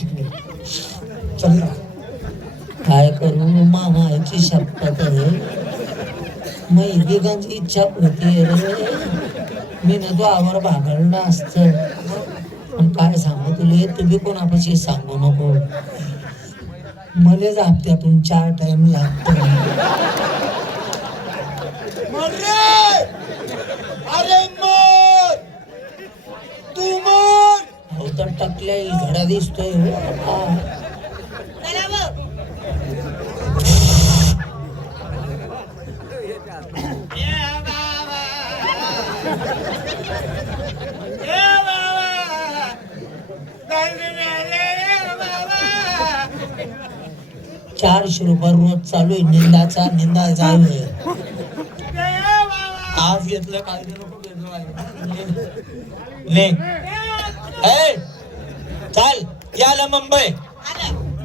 चिकनी चल ना. काय करू मामाची शपथ मैदिकांची इच्छा होती रे. मी ना तो आवर भागडलं असतं. पण काय सांगू तुले, तुम्ही कोणापाशी सांगू नको. मलेच हप्त्यातून 4 टाइम लागतो. अरे मर तू मर. अहो तर टकल्या झडा दिसतोय हो. ₹400 रोज चालू आहे निंदा जावे. आज घेतलं काय चाल याला मुंबई.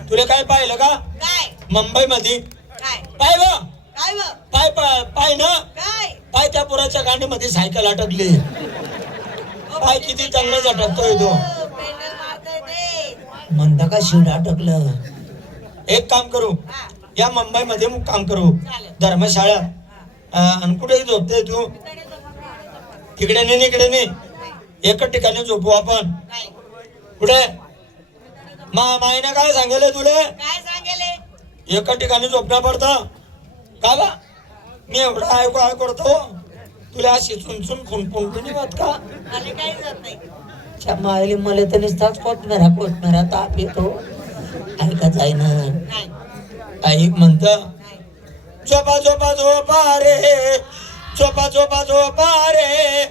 तुला काय पाहिलं का मुंबई मध्ये? पाय बा पाय पाय ना पाय त्या पुराच्या गांडीमध्ये सायकल अटकली. पाय किती चांगलं अटकतोय तो. म्हणता का शिड अटकलं. एक काम करू या मुंबई मध्ये मग काम करू धर्मशाळा. आणि कुठे झोपते तू? तिकडे नाही इकडे नाही एकच ठिकाणी झोपू आपण. कुठे माईना काय सांगेल तुला? एका ठिकाणी झोपणं पडतं का बा? मी एवढा ऐकू करतो तुला अशी चुनचुन खुनफुन होत का? मायली मला तर नुसताच कोथमेरा ताप येतो. ऐका जाय ना ऐक म्हणत झोपा झोपा झोपा रे झोपा झोपा झोपा रे.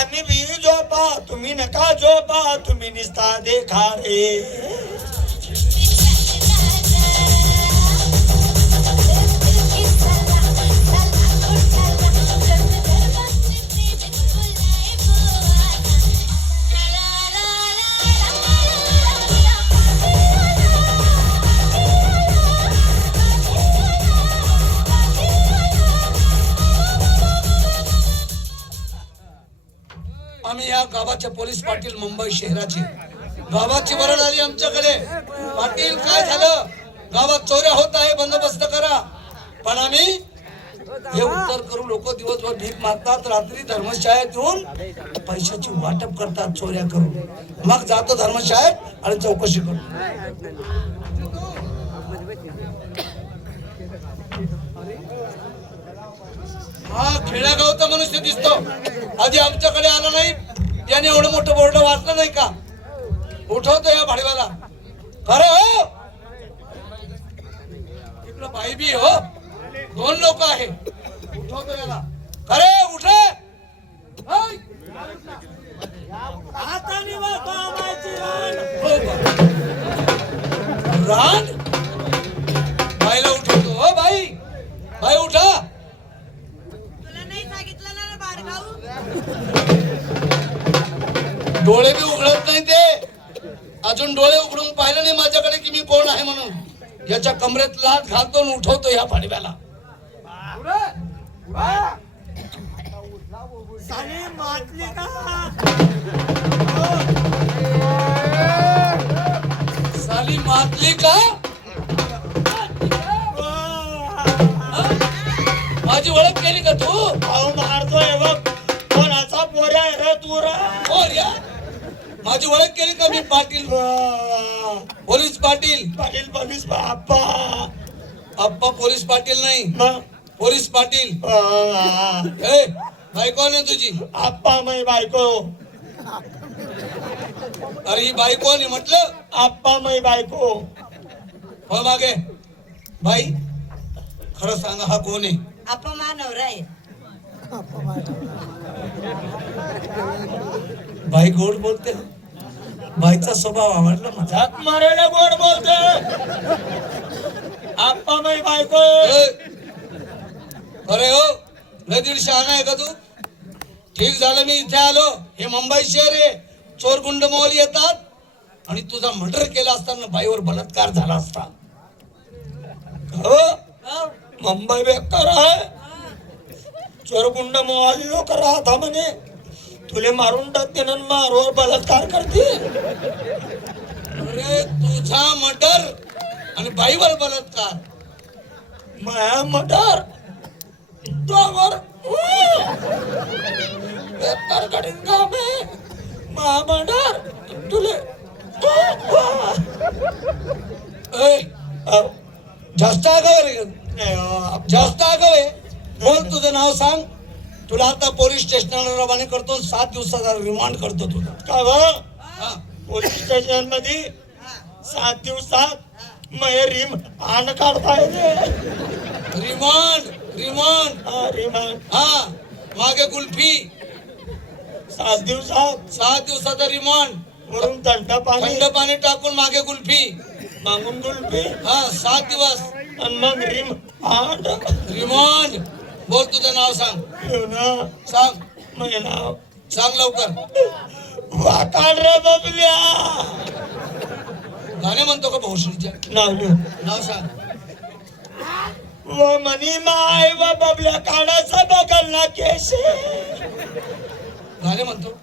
आम्ही बी झोपा तुम्ही नका झोपा तुम्ही निस्ता देखा रे. आम्ही या गावाचे पोलीस पाटील मुंबई शहराचे. गावाची वरड आली आमच्याकडे. पाटील काय झालं? गावात चोऱ्या होत आहे बंदोबस्त करा. पण आम्ही हे उत्तर करू लोक दिवसभर भीक मागतात रात्री धर्मशाळेत येऊन पैशाची वाटप करतात चोऱ्या करून. मग जातो धर्मशाळेत आणि चौकशी करतो. हा खेड्यागावचा मनुष्य दिसतो. आधी आमच्याकडे आला नाही. याने एवढं मोठं बोर्ड वाचलं नाही का? उठवतो या भाडीवाला. खरं हो इकडं बाई बी हो 2 लोक आहे. उठवतो याला. खरे उठे रान. बाईला उठवतो. हो बाई बाई उठा. डोळे बी उघडत नाही ते. अजून डोळे उघडून पाहिलं नाही माझ्याकडे की मी कोण आहे म्हणून. याच्या कमरेत लाट घालतो आणि उठवतो या भाडव्याला. साली मातली का? माझी ओळख केली का तू? अहो मारतोय बघ. कोणाचा पोऱ्या रे तू रे? पोऱ्या? माझी ओळख केली का? मी पाटील पोलीस पाटील. पाटील पोलीस आप्पा. आप्पा पोलीस पाटील नाही पोलीस पाटील. बायको आहे तुझी? आप्पा मै बायको. अरे ही बायको नाही म्हटलं. आप्पा मै बायको. हो मागे बाई खरं सांगा हा कोण आहे? आप्पा मानवर आहे. बाई गोड बोलते. बाईचा स्वभाव आवडला माझा. मारायला गोड बोलते. आप्पा मै बायको. अरे हो लय दीड शहाणा आहे का तू? ठीक झालं मी इथे आलो. हे मुंबई शहर आहे. चोर गुंड मोल येतात आणि तुझा मर्डर केला असताना बाईवर बलात्कार झाला असता. मुंबई बेकार आहे. चोर गुंड मोहाली लोक राहता म्हणे. तुले मारून टाकते ना मारोवर बलात्कार करते. अरे तुझा मर्डर आणि बाईवर बलात्कार. माया मटार तोवर पेपर कटिंग काम आहे मा मटार तुले ए, जास्त आगाव रे, जास्त आगाव आहे. बोल तुझं नाव सांग. तुला आता पोलीस स्टेशनला रवाना करतो. 7 दिवसाचा रिमांड करतो तुला. का व हा. पोलीस स्टेशन मध्ये 7 दिवसात रिम आण काढ पाहिजे. Remand remand. रिमांड हा, मागे कुल्फी. 7 दिवसात 7 दिवसाचा रिमांड. वरून थंड पाणी थंड पाणी टाकून मागे कुल्फी. मागून गुलपी हा, 7 दिवस आणि मग रिम आण रिमांड. बोल तुझं नाव सांग. ना सांग, नाव सांग लवकर. वाकाड रे बबल्या. गाणे म्हणतो का भाऊश्रीच्या? नाव नाव सांग. व मनी माय व बबल्या काढायचा बघल ना केशे. गाणे म्हणतो.